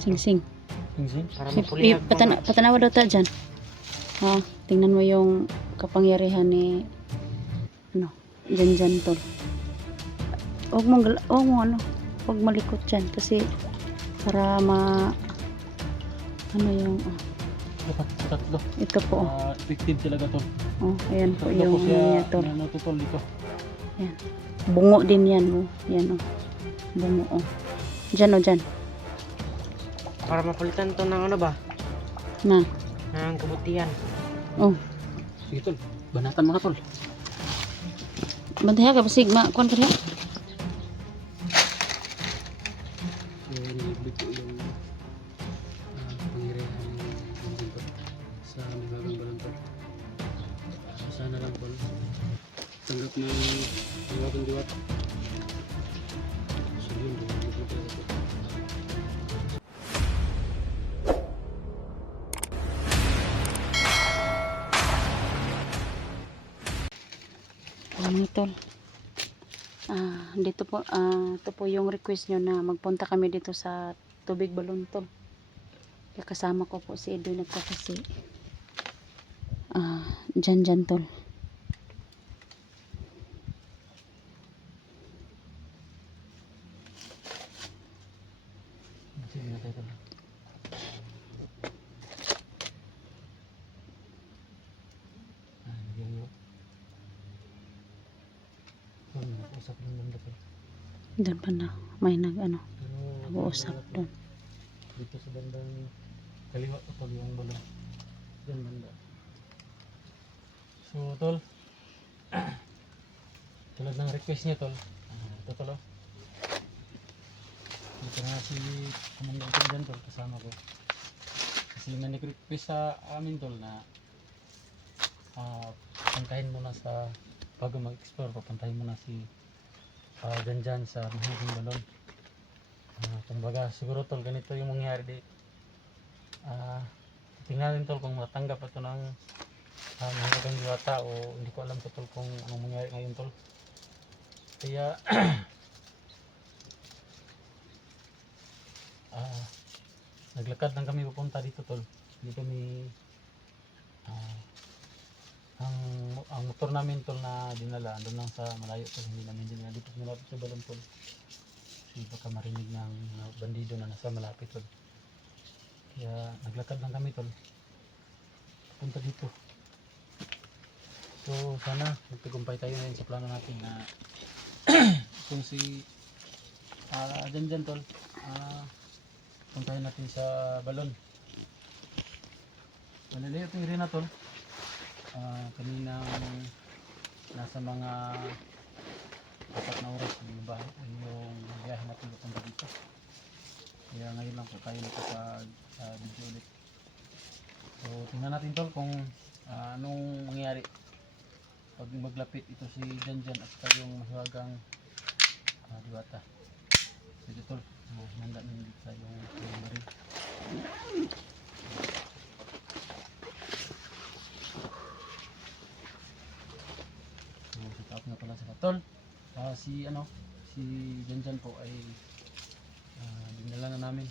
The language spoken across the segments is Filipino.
Sing-sing. Para mapulihan. Patanawa daw ta dyan. Ha, tingnan mo yung kapangyarihan ni dyan tol. Huwag malikot dyan kasi para yung Tatlo. ito po. Effective talaga to. Ayan po Tatlo yung po siya tol. natutol dito. Ayan. Bungo din yan Yan bungo dyan. Para mapalitan to ng ano ba? Na. Ng kabutihan. Sige tol. Banatan mo na tol. Bantayan ka basig kuan ka diha. Bito yung pangyarihan ng dito sa Libagang Balantol. Sana lang po tanggap ng Libagang Diwata. So yun, Tol. Dito po, ito po yung request nyo na magpunta kami dito sa Tubig Balon tol. Kaya kasama ko po si Edoy nagkakasi. Dyan tol. sige na tayo tol. Usap lang lang dapat. Doon pa na. May nag-uusap doon. Dito sa bandang kaliwa ko tol yung balon. Diyan banda. So tol, tulad ng request niya tol. Ito tol oh. Dito na si Komandante dyan tol, kasama ko. Kasi may nag-request sa amin tol na puntahin mo na sa bago mag-explore, papuntahin mo na si dyan sa Mahiging Balon. Kumbaga siguro tol ganito yung mangyari di. Tingnan tol kung matanggap ito ng Mahiging Diwata o hindi ko alam tol kung anong mangyari ngayon tol. Kaya naglakad lang kami pupunta dito tol. Hindi kami ang motor namin tol na dinala doon lang sa malayo tol, hindi namin dinala dito malapit sa Balon tol. Kasi baka marinig ng bandido na nasa malapit tol. Kaya naglakad lang kami tol punta dito. So sana magtagumpay tayo ngayon sa plano natin na kung si dyan tol puntahin natin sa Balon. Maliliit yung rin na tol. Kaninang nasa mga 4 na oras yung biyahe natin papunta dito. Kaya ngayon lang po tayo nakapag-video ulit. So tingnan natin tol kung anong mangyari pag maglapit ito si Jan at saka yung Mahiwagang Diwata. Sige tol, handa na dito tayo yung marin. Set up na pala sa tol. Si Jan po ay dinala na namin.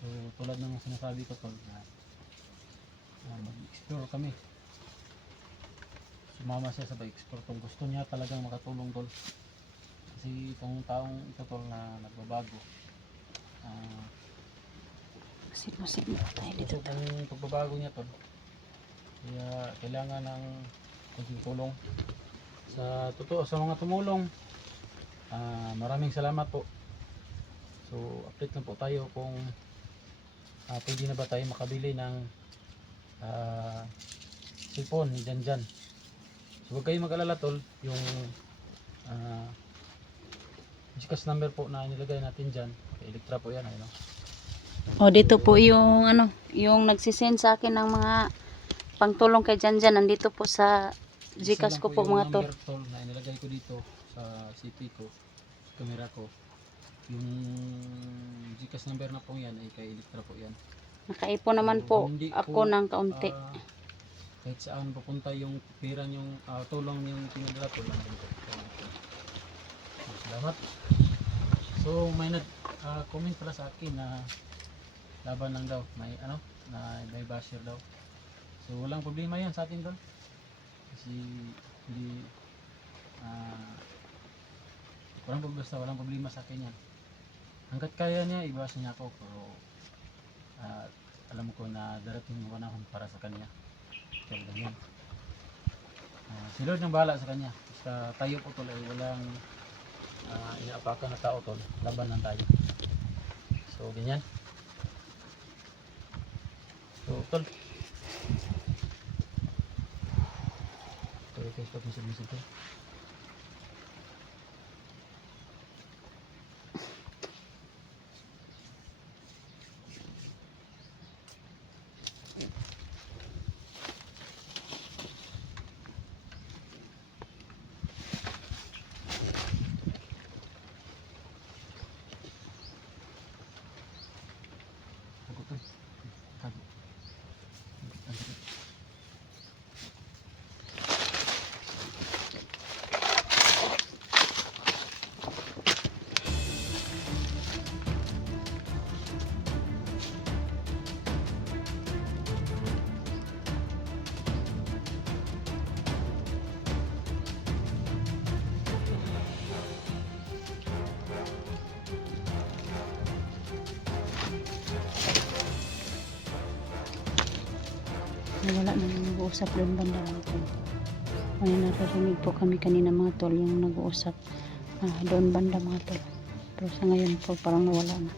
So tulad ng sinasabi ko tol na mag-explore kami. Sumama siya sa pag-explore tol. Gusto niya talagang makatulong tol. Kasi itong taong ito tol na nagbabago. Masin tayo dito tol. Itong pagbabago niya tol. Kaya kailangan ng konting tulong. Sa mga tumulong, maraming salamat po. So update lang po tayo kung pwede na ba tayo makabili ng cellphone ni Jan. So huwag kayong mag-alala tol, yung Gcash number po na inilagay natin dyan, kay Elektra po yan. Dito po yung yung nagsisend sa akin ng mga pangtulong kay Jan, nandito po sa Gcash ko po mga tol. Tol na inilagay ko dito sa CP ko, camera ko. Yung Gcash number na po yan ay kay Elektra po yan. Nakaipon naman po ako ng kaunti. Kahit saan pupunta yung pera yung tulong yung pinadala ko lang dito. Salamat. So may comment pala sa akin na laban lang daw, may ano, na may basher daw. So walang problema yan sa atin doon. Kasi hindi walang problema sa akin yan. Hanggat kaya niya, ibawas niya ako, pero alam ko na darating yung panahon para sa kanya. Kaya lang yan. Si Lord nang bahala sa kanya. Basta tayo po tol ay walang inaapakan na tao tol. Laban lang tayo. So ganyan. So tol. Sorry guys, pag misig-misig tol. Wala na nag-uusap doon banda lang po. May naririnig po kami kanina mga tol yung nag-uusap doon banda mga tol. Pero sa ngayon po parang nawala na.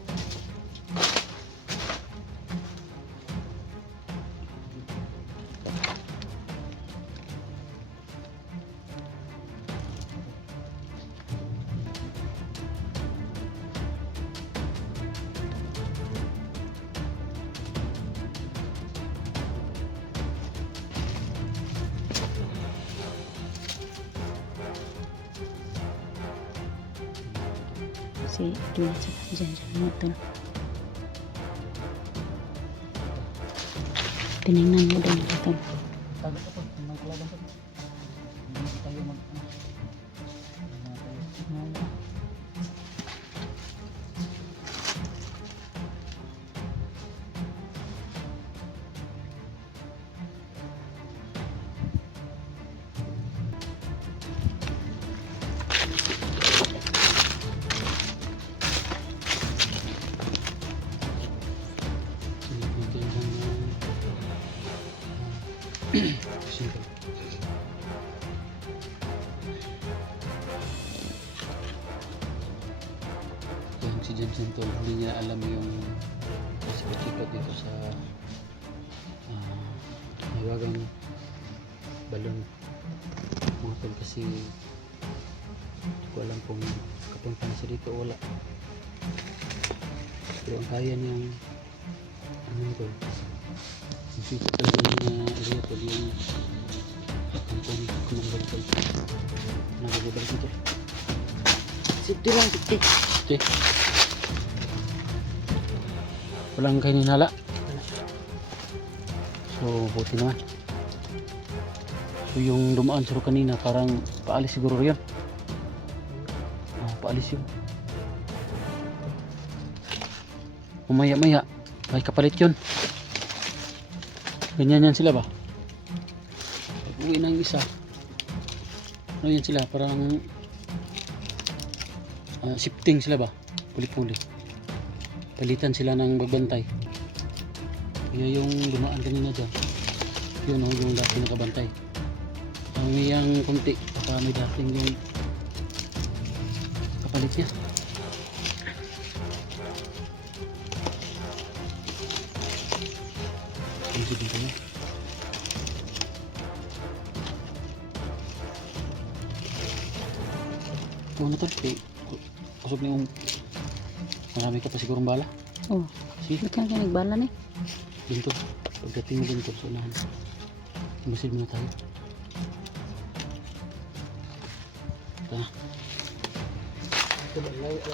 Kasi dun sa dyan mga tol. Tinignan mo doon mga tol. Tago pa tol, may kalaban pa tol. Hindi tayo mag simple. Yung si Jensen tol, hindi niya alam yung sikat dito sa mawagang balon mga tol, kasi hindi ko alam kung kapunta na siya dito o wala, pero ang kaya niyang ano tol, yung sikat talaga ng area tol, yung kampon kumanggal tol, nagagabal dito. Sito lang sito. Okay. Walang kayo ninala. So, buti naman. So, yung dumaan siro kanina, parang paalis siguro yun. Paalis yun. Mamaya-maya, may kapalit yun. Ganyan yan sila ba? Pag-uwi ng isa. Ano yan sila? Parang shifting sila ba? Puli-puli. Palitan sila ng magbantay. Kaya yung dumaan kanina dyan, yun o, yung dati nakabantay. Ang iyang kunti, baka may dating yung kapalit niya. Ang sige ko na. Kung na to, kusog na yung marami ka pa sigurong bala. Oh, Sige, ba't ka nagbala na eh? dito. Pagdating mo dito sa unahan, masid muna tayo. Ito na. Ito ba? Wala ito.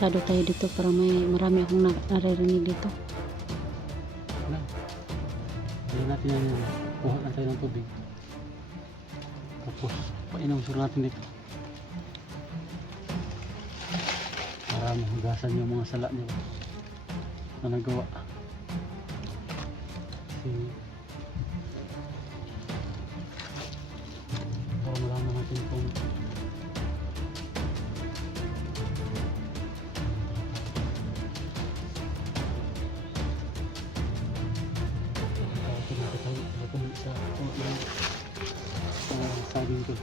Barikado tayo dito para marami akong naririnig dito. Wala. Hindi natin yan yan. Kuha lang tayo ng tubig. Tapos, painom sure natin dito. Para mahugasan yung mga sala niyo na nagawa. Kasi, para malaman natin kung saging ko.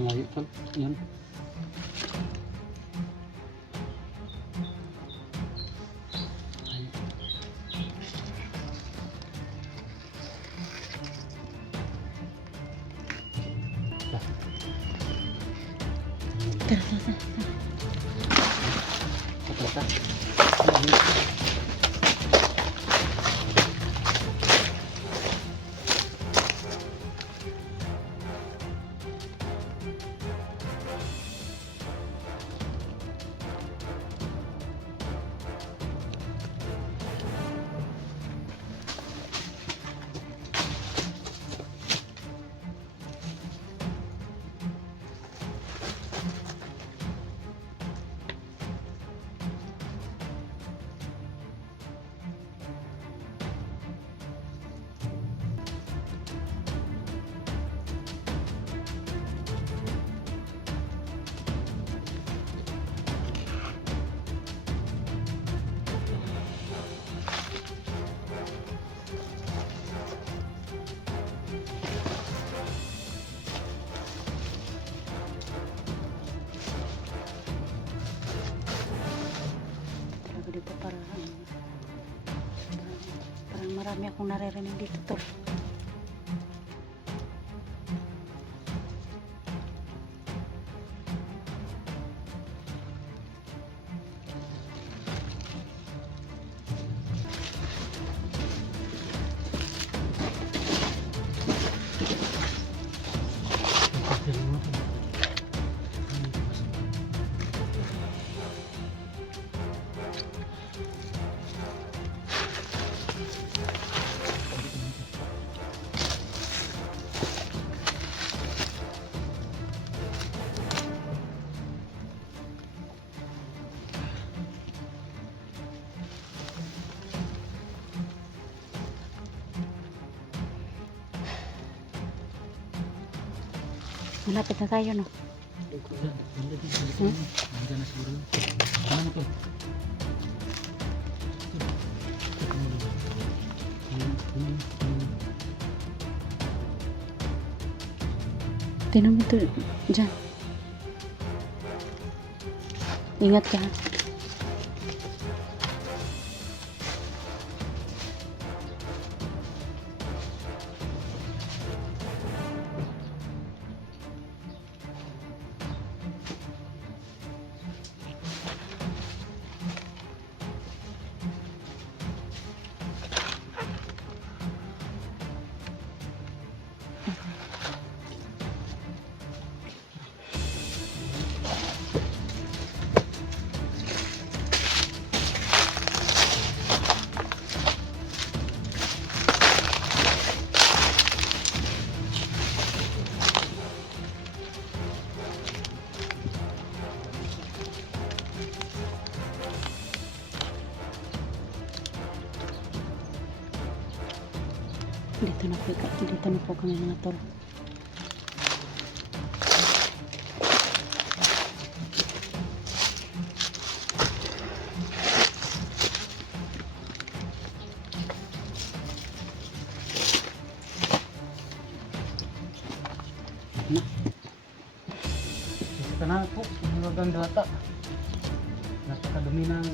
Malayo pa. Yan. Tara, tara, tara. Dito parang marami akong naririnig dito tol. Malapit na tayo, no? Nandiyan na siguro yun. Ano to? Tinan mo ito dyan. Ingat ka, ha? Dito na po kami mga tol. Na. Ito na po, ang maganda ata. Napakadumi ng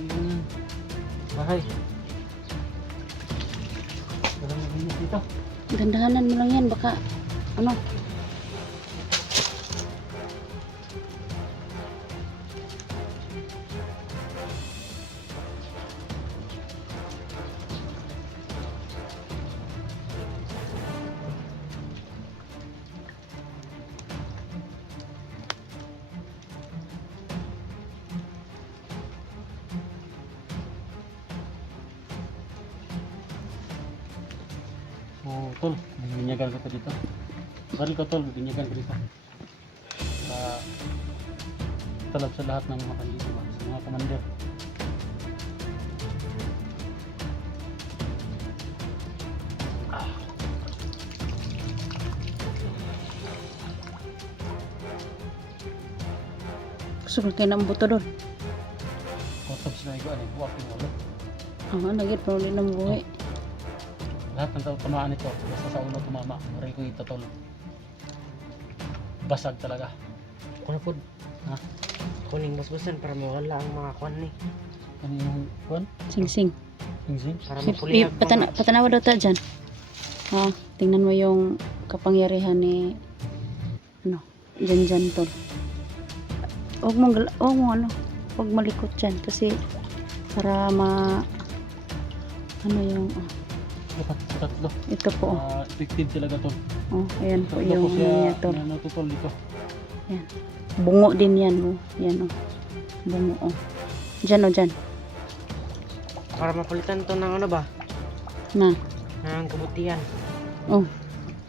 bahay. Walang maglinis dito. Gandahanan mo lang yan, baka ano. Oh, tol, binyagan ko to dito. Baril ko tol, binyagan ko dito. Para talab sa lahat ng mga kandido, sa mga commander. Gusto ko kayo ng buto doon. Kotob sila igo, ano, buwak yung ulo. Nagit pa ulit ng buhay. Lahat ng tamaan nito, basta sa ulo tumama. Maray ko ito tol. Basag talaga. Kuno po, Ha? kuning basbasan para mawala ang mga kwan ni. Ano yung kuwan? Sing-sing. Sing-sing? Para mapulihag mga... Patanawa daw ta dyan. Tingnan mo yung kapangyarihan ni dyan tol. Huwag mong malikot dyan kasi para yung Dapat sa tatlo. ito po. Effective talaga tol. Ayan po Tatlo yung po siya, ano niya tol. ano to tol dito. Bungo din yan yan bungo dyan. Para mapalitan to ng ano ba? Na Ng kabutihan.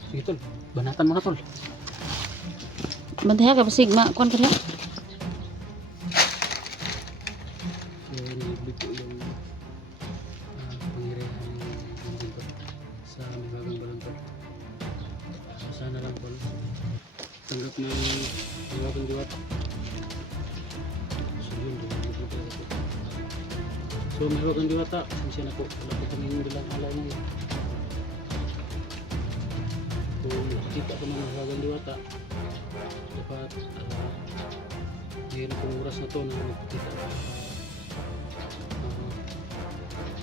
Sige tol, banatan mo na tol. bantayan ka sigma kuan ka diha. So, nilibig ko yung pangyarihan ng dito sa may bagang balon tol. So, sana lang tol. Tanggap ng may bagang diwata. So yun, nilibig ko talaga po. So may bagang diwata, sinsya na po. Wala po kaming bilang alay ngayon. Kung nakikita ko ng may bagang diwata, dapat ngayon kung oras na to na magkikita.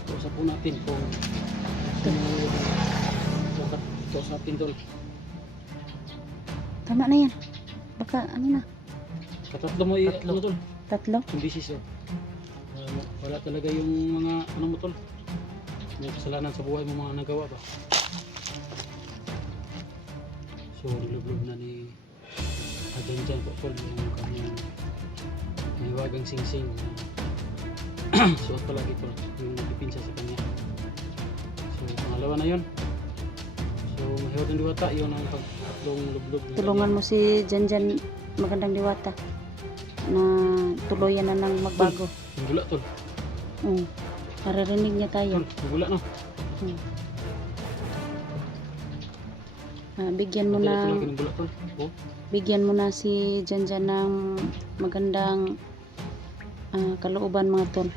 Kausap po natin kung kausapin tol. Tama na yan, baka ano na Katatlo mo ano tol, tatlo. yung bisis wala talaga yung mga ano mo tol, may kasalanan sa buhay mo mga nagawa ba. So nilublob na ni dyan po tol yung kanyang mahiwagang sing-sing na suot palagi tol yung nagpipinsa sa kanya. So pangalawa na yun. So mahiwagang diwata yun ang pagtatlong lublob na Tulungan mo si Janjan magandang diwata na tuluyan na ng magbago. yung gula tol. Maririnig niya tayo. Tol, yung gula no. Bigyan mo Dala na talaga ng gula tol. Oh. bigyan mo na si Janjan ng magandang kalooban mga tol.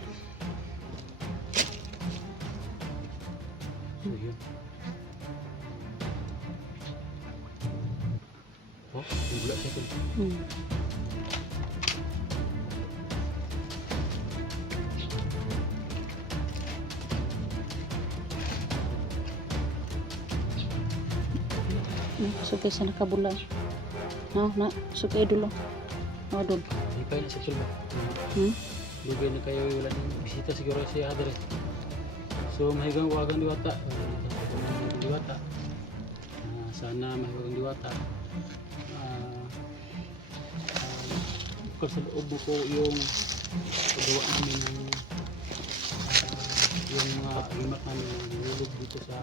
So yun. Oh, yung gula siya tol. Sugay sa nakabula. Sugay dulo. Dul. Hindi pa yun sa tol ba? Hmm? Lugay na kayo wala ng bisita siguro siya hadere. So mahigang wagang diwata. Mahigang diwata. Sana mahigang diwata. Kung sa loob mo po yung paggawa namin ng yung mga agimat namin na nilulog dito sa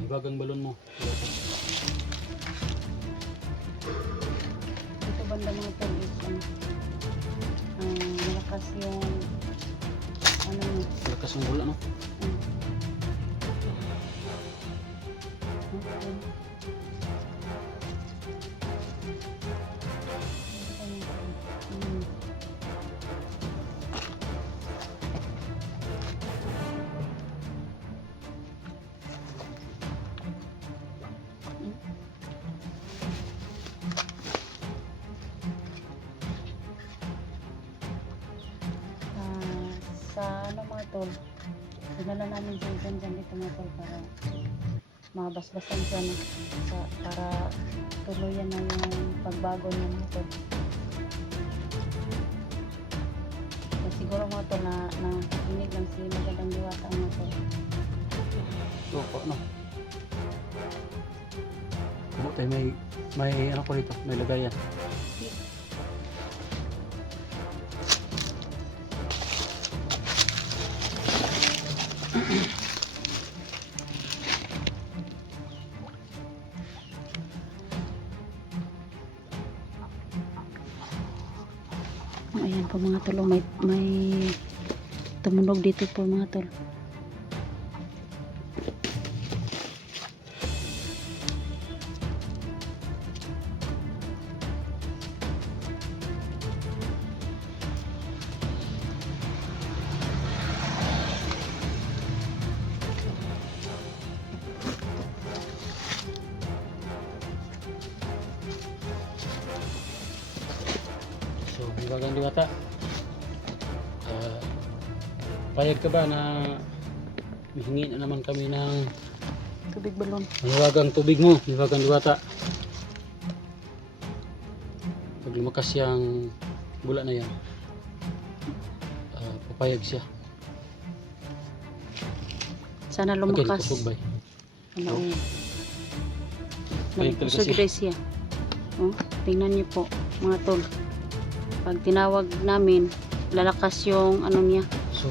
ibagang balon mo. Dito banda mga tol is malakas yung Lakas ng gula no? Sa mga tol, dinala namin si Janjan dito mga tol para mabasbasan siya para tuluyan na yung pagbago niya mga tol. So, siguro mga tol na nakikinig lang si magandang diwata mga tol. So ano? Ano tayo may ano ko dito, may lagayan. tol, oh, may tumunog dito po mga tol. So, Hiwagang Diwata, payag ka ba na hihingi na naman kami ng Tubig balon. hiwagang tubig mo, Hiwagang Diwata? Pag lumakas yung bula na yan, papayag siya. Sana Again, lumakas. kusog ba? Ano, Payag talaga kusog siya. guys siya. Oh, tingnan niyo po mga tol. Pag tinawag namin, lalakas yung ano niya. So,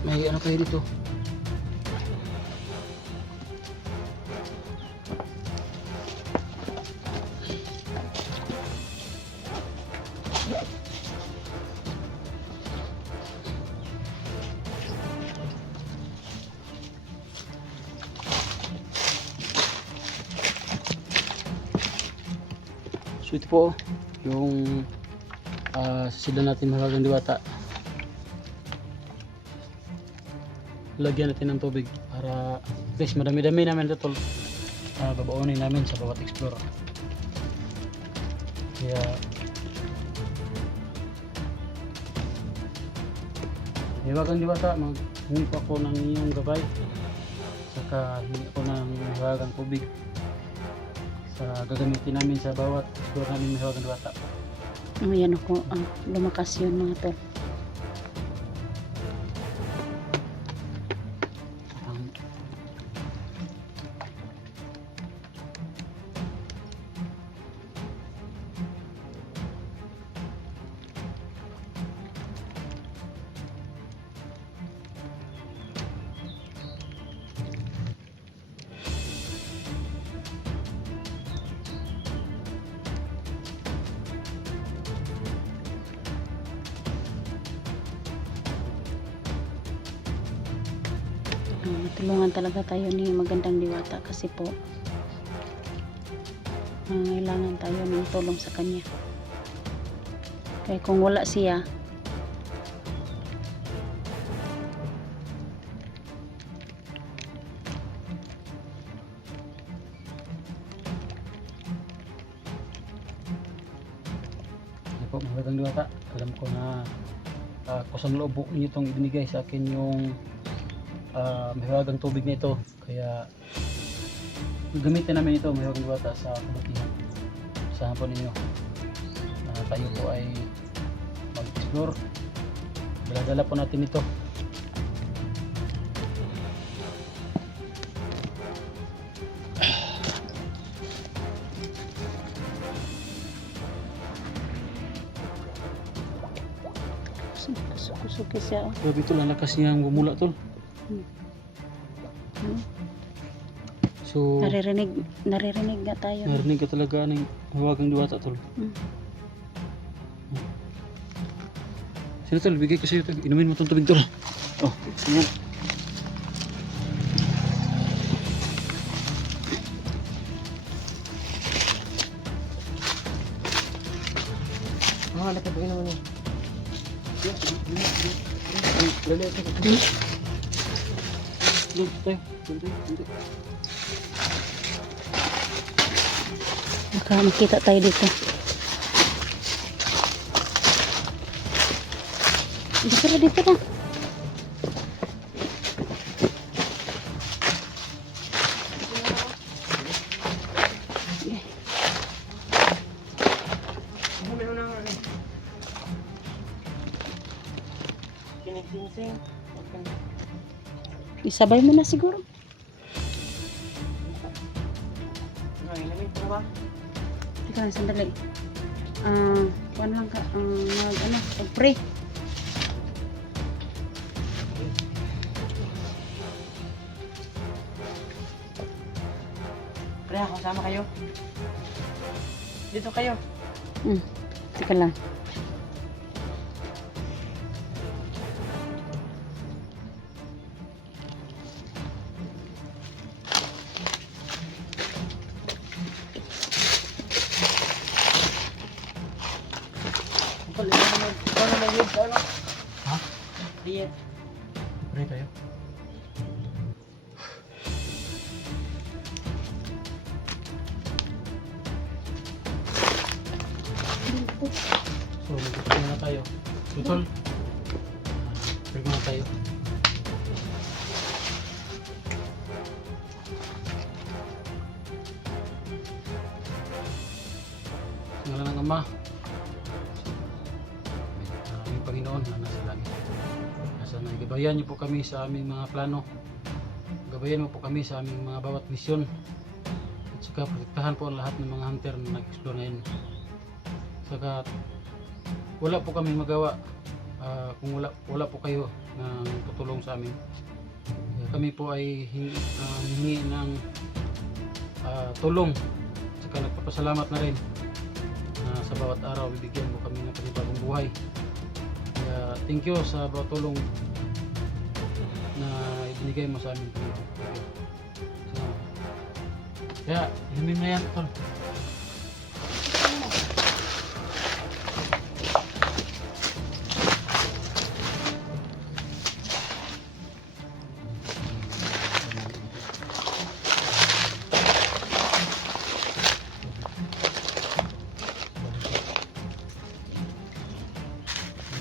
may ano kayo dito? So ito po yung sila natin Hiwagang Diwata. Lagyan natin ng tubig para at least madami-dami namin ito tol. Babaunin namin sa bawat explore. Kaya Hiwagang Diwata, maghingi po ako ng inyong gabay, saka hingi ako ng hiwagang tubig sa gagamitin namin sa bawat explore namin Hiwagang Diwata. Oh, yan ako. Lumakas yun mga tol. Ang Matulungan talaga tayo ni Magandang Diwata kasi po kailangan tayo ng tulong sa kanya. Kaya kung wala siya, Ano po, Hiwagang Diwata, alam ko na kusang loob po ninyo itong ibinigay sa akin yung mahiwagang tubig na ito. Kaya gamitin namin ito, Hiwagang Diwata, sa kabutihan. Usahan po ninyo na tayo po ay mag-explore. Dala-dala po natin ito. kusog siya. Oh. Grabe ito, lalakas niyang bumula tol. So, Naririnig na tayo. narinig ka talaga ng Hiwagang Diwata tol. Mm. Sino tol, bigay ko sa iyo tol. Inumin mo itong tubig tol. Oh, yan. Mga nakapagin naman eh. Lali ito. Doon tayo. Baka makita tayo dito. Dito na. Kinig-singsing. Isabay mo na siguro. Ay, lamig pa ba? Teka lang, sandali. Kuhan lang ka. Pag-pray. Pre, ako sama kayo. Dito kayo. Teka lang. ano? Ha? Diet. Pray tayo. So, mag-pray na tayo. Tutol. Pray na tayo. Sa ngalan ng Ama, aming Panginoon na nasa langit. Sana gabayan niyo po kami sa aming mga plano. Gabayan mo po kami sa aming mga bawat misyon. At saka protektahan po ang lahat ng mga hunter na nag-explore ngayon. Saka wala po kami magawa kung wala po kayo na tutulong sa amin. Kaya kami po ay hingi ng tulong. Saka nagpapasalamat na rin na sa bawat araw bibigyan mo kami ng panibagong buhay. Kaya thank you sa bawat tulong na ibinigay mo sa amin. So, kaya himin na yan, tol.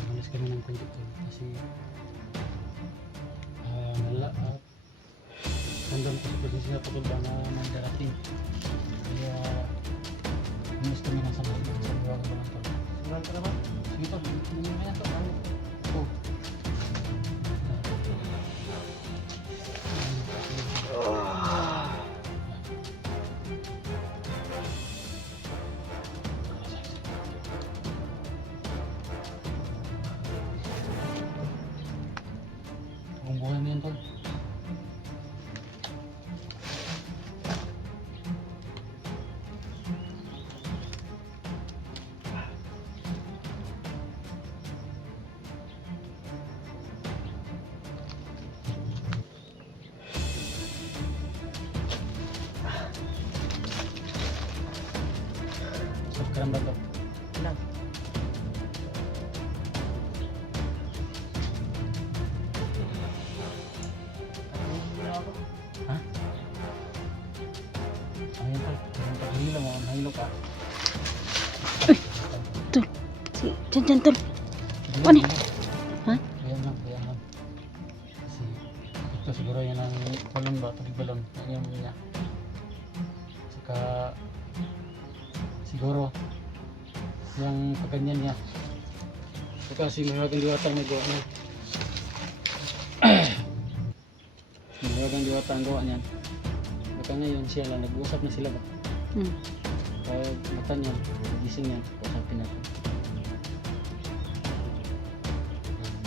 Malis kami ng konti, tol, kasi nandang ko sa probinsya na patulba na may darating. Kaya malis kami ng samad sa buwagan ko lang, tol. Samahan ka naman. Sige, tol, himin na yan, tol. Oh. Ang buhay mo yan, tol. Sa karamdam, tol. Ilang. Ha? Ayun, tol. Hilo mo, hilo ka. Diyan, tol. Sige, Ano? sige. Ha? Ayan lang. Kasi ito siguro yan ang balon ba, tubig balon. Ayan niya. Saka siguro yung pagganyan niya. Saka si Mahiwagang Diwata may gawa niya. Mahiwagang Diwata ang gawa niyan. Baka ngayon siya lang, nag-uusap na sila ba? Hmm. Pag mata niyan, gising niyan, usapin natin.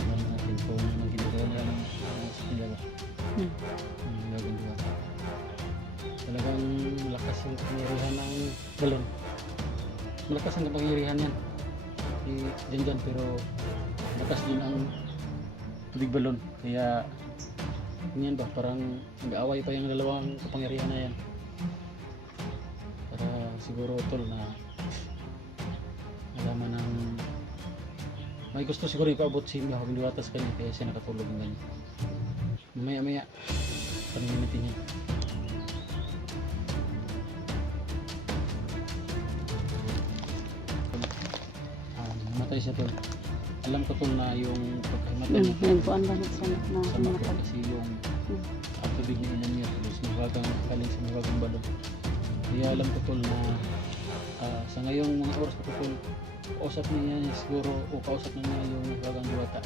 Alam natin kung anong ginagawa nila ng sila ba? Hmm. Mahiwagang Diwata. Talagang malakas yung kapangyarihan ng balon. Malakas ang kapangyarihan yan. Dyan pero malakas din ang tubig balon. Kaya ganyan ba, parang nag-aaway pa yung dalawang kapangyarihan na yan. Para siguro tol na alaman ng may gusto siguro ipaabot si Mahiwagang Diwata sa kanya, kaya siya nakatulog ng ganyan. Mamaya paninitin niya. Namatay siya, tol. Alam ko, tol, na yung pagkahimatay niya Nagbuan ba sa sa mga mga kapal? kasi yung Hmm. tubig ni ilan niya, tol, Mahiwagang galing sa Mahiwagang balon. Kaya alam ko, tol, na sa ngayong mga oras ko, tol, kausap niya siguro o kausap na niya yung Mahiwagang Diwata.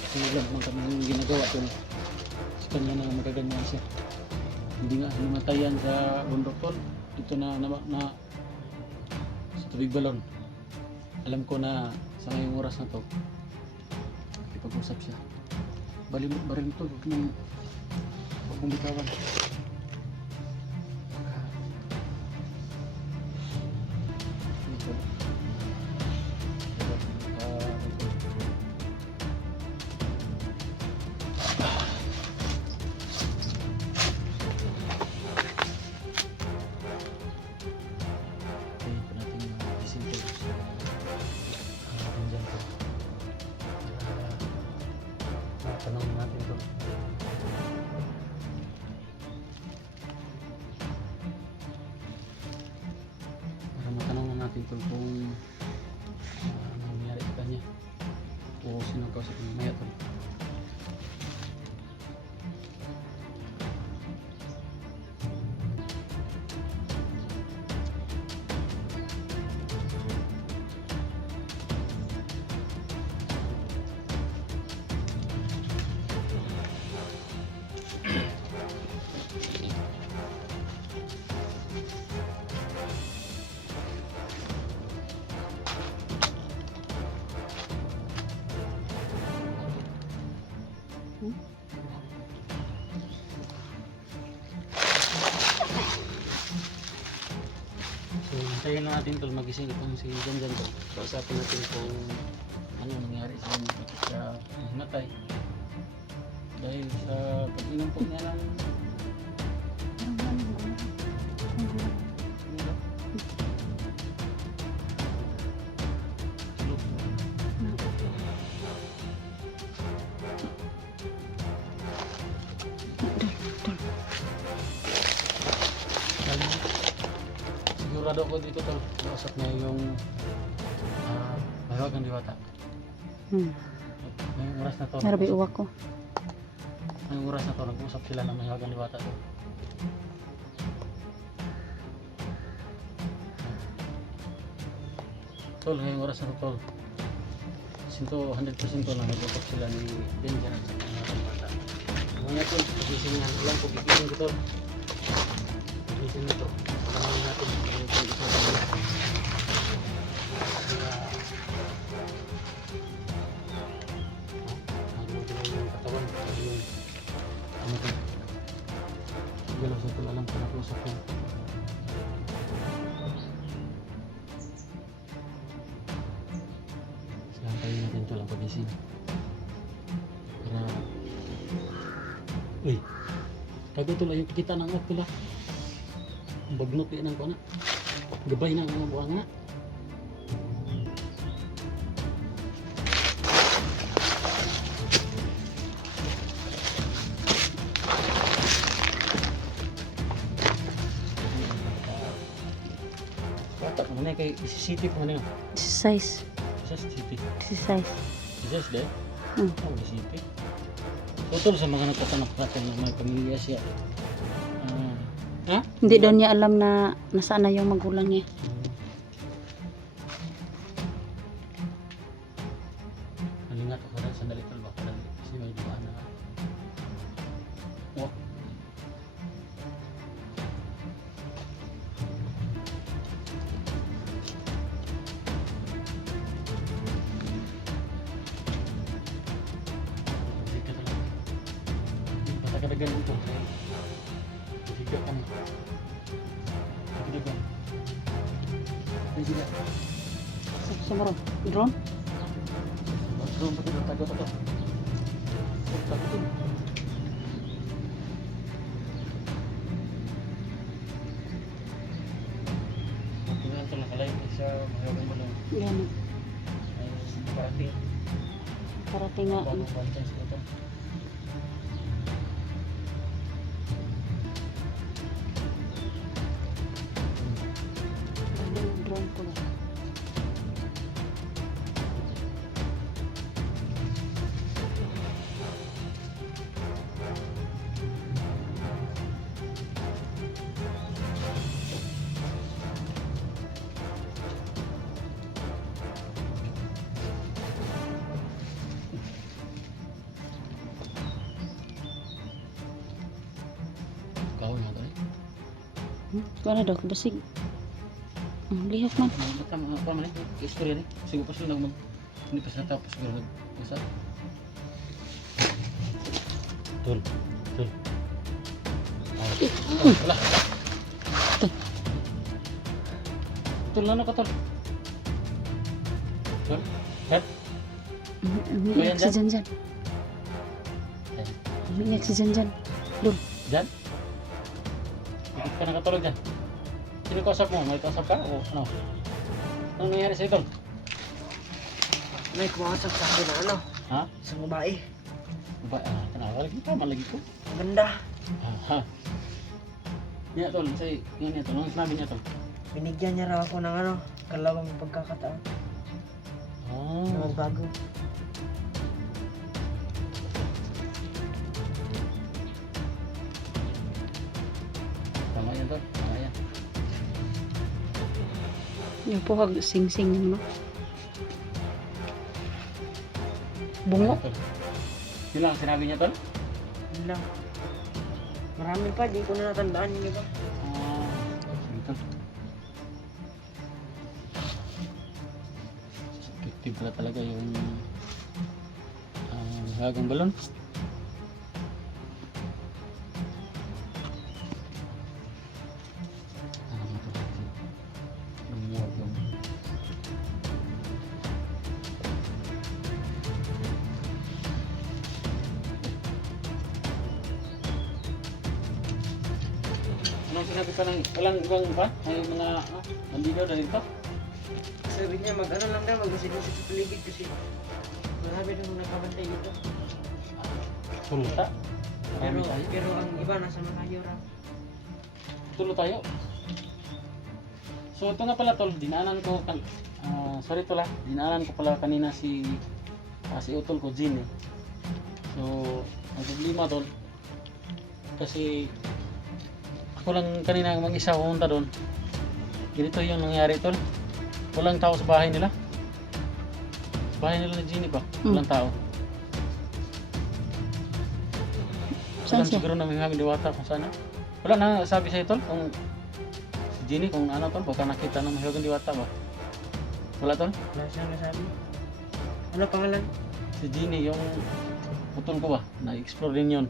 Kasi alam man kami yung ginagawa, tol, sa kanya na magaganyan siya. Hindi nga namatayan sa bundok, tol. Dito na sa tubig balon. Alam ko na sa ngayong oras na to ipag-usap siya. Baril to, huwag mong bitawan. Dito. Ito natin yung isin to. Dyan to. natin tol kung ano nangyari sa kanya o sino ang kausap niya maya tol. So, hintayin na natin tol magising itong si Janjan tol. Kausapin natin kung ano nangyari sa kanya, bakit siya namatay. Dahil sa pag-inom po niya ng sigurado ko dito tol, kausap niya yung mahiwagang diwata. Ngayong oras na to, Narabi uwak ko. ngayong oras na to, nag-usap sila ng mahiwagang diwata tol. Tol, ngayong oras na to tol, 100% tol na nag-usap sila ni Benjan sa mahiwagang diwata. Mga tol, pagising nga lang po, gigising ko tol. Pagising na to, pagkamahin natin yung isa na katawan, yung ano to, galaw sa tol, alam ko na usap ko. Silantayin natin tol ang pagising para uy, kago tol ayun kita nang at tol bagnot yan ang ko na gabay na ang buwan nga. Bata mo na kay CCTV mo na yun. Size. Sa CCTV. Size. Yes, de? Hmm. Oh, CCTV. Totoo sa mga nagtatanap-tanap ng mga pamilya siya. Ha? Hindi daw niya alam na nasaan na yung magulang niya. Nalingat ako rin sandali tol baka dali kasi may duwa na. Oh. Hindi ka talaga. Basta kadagan ito. Higa ka na. Higa ka. Higa. Sumaro. Drone? Belum betul tago to. Tago to. Tingnan to lang kalay sa mayawan mo lang. Yan. Ay parating. Parating nga. Bago bantay sa ito. Drone ko lang. Kau nga to. Kano daw? Basig. Lihok man. Apa man istorya ni. Siguro pa sila mag hindi pa sila tapos siguro nag-usap. Tol. Tol. Wala. Tol na ka tol. Tol. Hat. Umiiyak si Janjan. Umiiyak si Janjan. Jan? Ikot ka nakatulog dyan. Sino kausap mo? May kausap ka? O ano? Ano nangyari sa'yo tol? May kumakasap sa akin na ano, Ha? isang babae. Tanawa lagi ka, malagi ko. Ang ganda. Ha? Niya tol, say, nga niya tol, ang sinabi niya tol. binigyan niya raw ako ng kalawang pagkakataon Oh. na magbago. Tama yan tol. Tama yan. Yung puhag sing-sing yun mo. Bungo. Tol. Yun lang sinabi niya tol? Yun lang. Marami pa, di ko na natandaan yun iba. Sige tol. Effective pala talaga yung hagang balon. Anong sinabi pa ng walang ibang pa? May mga nandigaw na dito? Sabi niya, lang daw, mag-isip-isip sa paligid kasi marami nang nakabantay dito. Tulta? Marami tayo? Pero ang iba nasa malayo raw. Tulo tayo. So ito nga pala tol, dinaanan ko sorry tol dinaanan ko pala kanina si utol ko Jin eh. So ang problema tol kasi ako lang kanina mag-isa pumunta doon. Ganito yung nangyari tol. Walang tao sa bahay nila. Sa bahay nila ni Jenny ba? Walang tao. Saan Alam siya? siguro na may mga diwata kung sana. Wala na sabi sa'yo tol kung si Jenny kung ano tol baka nakita ng mahiwagang diwata ba? Wala tol? Wala siyang nasabi. Ano pangalan? Si Jenny yung putol ko ba? Na-explore din yun.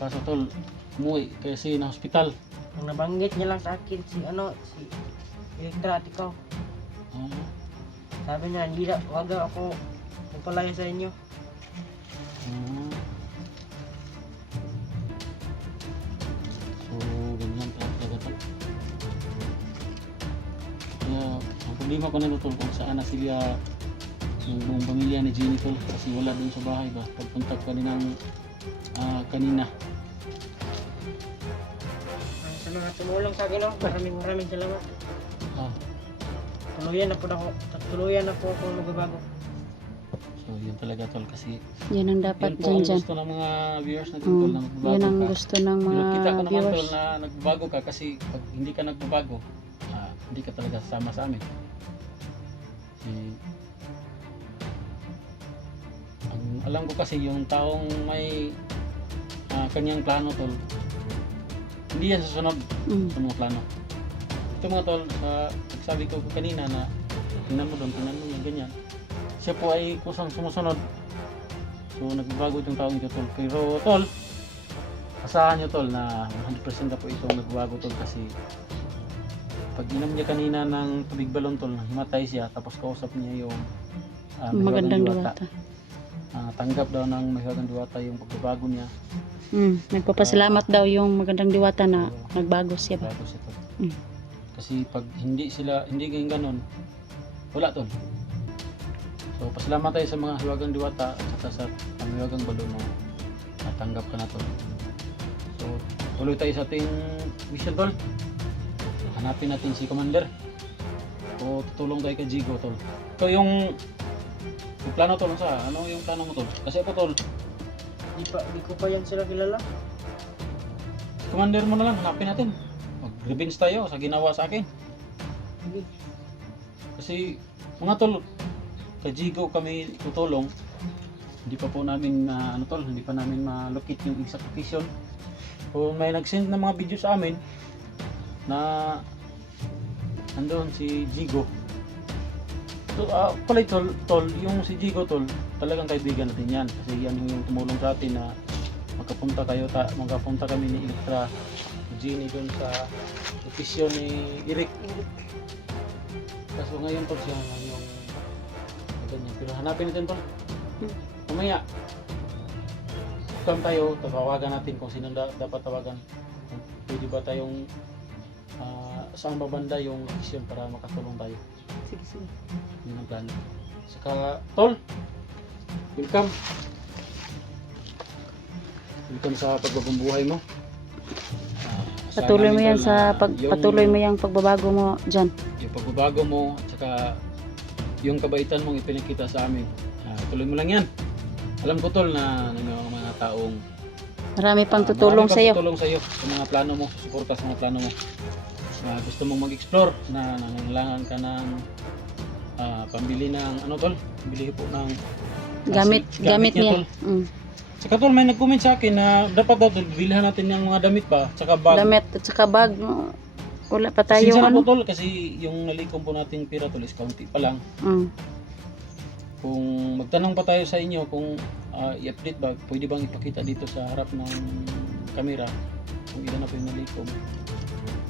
Kaso tol, umuwi kasi na hospital. Ang nabanggit niya lang sa akin si Elektra at ikaw. Oo. Sabi niya, hindi na, wag daw ako magpalaya sa inyo. Oo. So, ganyan pala talaga tol. Kaya, ang problema ko na tol kung saan na sila yung buong pamilya ni Jenny tol kasi wala dun sa bahay ba pagpunta ko kanina. Sa mga tumulong sa akin, maraming salamat. Ah, Tuluyan na po ako magbabago. so yun talaga tol kasi Yan ang dapat yun po ang dyan dyan. gusto ng mga viewers natin tol na magbabago Yan ang ka. gusto ng Pero mga kita ko naman tol viewers. na nagbabago ka kasi pag hindi ka nagbabago hindi ka talaga sasama sa amin. Ang alam ko kasi yung taong may kanyang plano tol hindi yan susunod sa mga plano. Ito mga tol, sabi ko kanina na tingnan mo yung ganyan. Siya po ay kusang sumusunod. So nagbabago itong taong ito tol. Pero tol, asahan nyo tol na 100% na po itong nagbabago tol kasi pag inom niya kanina ng tubig balon tol, himatay siya tapos kausap niya yung Magandang diwata. diwata. Tanggap daw ng mahiwagang diwata yung pagbabago niya. Nagpapasalamat daw yung magandang diwata na nagbago siya ba? Bago siya tol. Mm. Kasi pag hindi ganyan ganon, wala tol. So pasalamat tayo sa mga hiwagang diwata at saka sa hiwagang balon na natanggap ka na tol. So tuloy tayo sa ating mission tol. Hanapin natin si Commander. O tutulong tayo kay Jigo tol. So yung plano tol ano yung plano mo tol? Kasi ako tol, Di ko pa yan sila kilala. Commander mo na lang, hanapin natin. Mag-revenge tayo sa ginawa sa akin. Sige. Kasi mga tol, kay Jigo kami tutulong. Hindi pa po namin hindi pa namin ma-locate yung exact location. Kung may nag-send ng mga video sa amin na nandoon si Jigo. So, pala tol, yung si Jigo tol, talagang kaibigan natin yan. Kasi yan yung tumulong sa atin na magkapunta kami ni Elektra, Jenny doon sa location ni Eric. Kaso ngayon tol siya yung ganyan. Pero hanapin natin tol. Mamaya, tayo, tawagan natin kung sino dapat tawagan. Kung pwede ba tayong saan ba banda yung location para makatulong tayo. Sige. Yun ang plano. Saka, tol, welcome. Welcome sa pagbabang buhay mo. Patuloy mo namin, yan tol, sa na patuloy mo yung pagbabago mo dyan. yung pagbabago mo at saka yung kabaitan mong ipinakita sa amin. Tuloy mo lang yan. Alam ko tol na may mga taong Marami pang tutulong marami sa iyo. pang tutulong sa iyo sa mga plano mo, suporta sa mga plano mo. Gusto mong mag-explore na nangangailangan ka ng pambili ng ano tol, bili po ng Gamit niya, niya. tol. Saka tol, may nag-comment sa akin na dapat daw tol, bilhan natin yung mga damit pa, saka bag. Damit at saka bag. Wala pa tayo Pasensya na po ano. tol, kasi yung nalikom po nating pira tol is kaunti pa lang. Kung magtanong pa tayo sa inyo kung i-update ba, pwede bang ipakita dito sa harap ng camera kung ilan na po yung nalikom.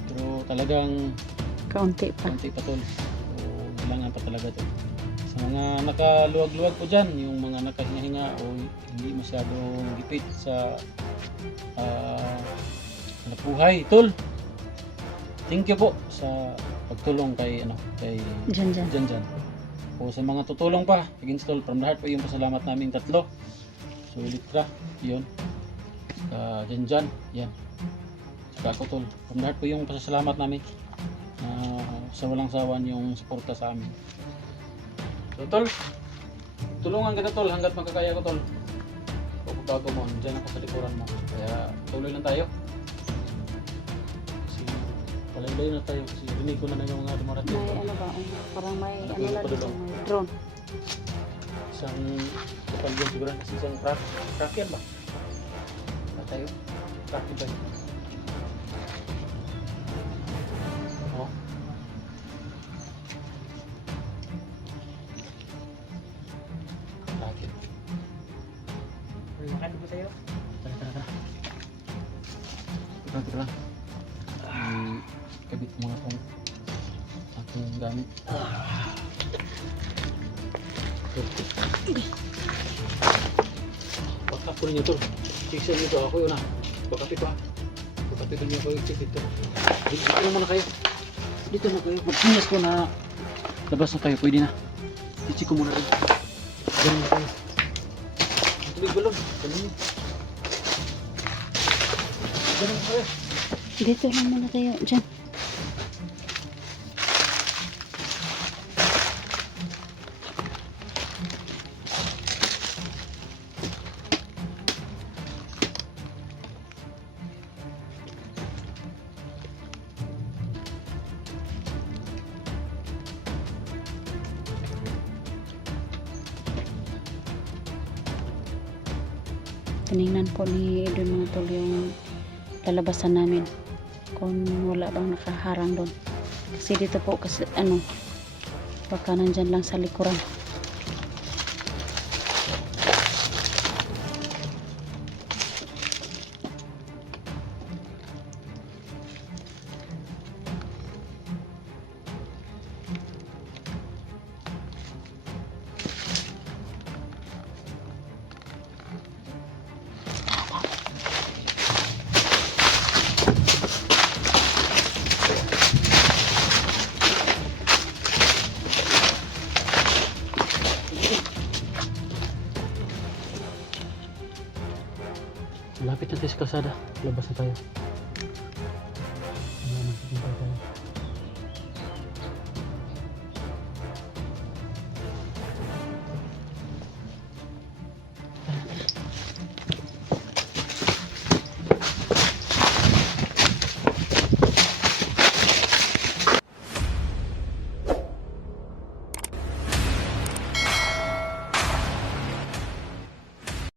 Pero talagang Kaunti pa. kaunti pa tol. So, kailangan pa talaga to. Sa mga nakaluwag-luwag po dyan, yung mga nakahinga-hinga o hindi masyadong gipit sa buhay, tol. Thank you po sa pagtulong kay Dyan. Jan. O sa mga tutulong pa, against tol, from the heart po yung pasalamat namin tatlo. Sulit ka, yun. Jan, yan. Saka ako tol, from the heart po yung pasalamat namin. Sa walang sawan yung suporta sa amin. So tol, tulungan kita tol hanggat magkakaya ko tol. Pagbabago mo, dyan ako sa likuran mo. Kaya tuloy lang tayo. Kasi palay-layo na tayo kasi rinig ko na yung mga dumarating. May ano ba? Parang may Ano ano lang pa dito. doon? May drone. Isang kapal yun siguro kasi isang crack yan ba? Na tayo? Crack ba yun? Oh. Crack yun. Makan po tayo. Tara. Tara. Kabit mo na itong aking gamit. Baka po ninyo ito. Siksan nyo ito. Ako yun ah. Baka pito ah. Baka pito nyo ako yung dito. Dito na muna kayo. Dito na kayo. Magsinas ko na labas na tayo. Pwede na. Titsi ko muna rin. Ganun na kayo. Ang tulig balon. Ganun yun. Ganun na kayo. Dito lang muna tayo. Dyan. Tinignan po ni Edwin mga tol yung lalabasan namin kung wala bang nakaharang doon kasi dito po kasi ano baka nandyan lang sa likuran. Malapit na tayo sa kalsada. Labas na tayo. Ayan, nakikita tayo.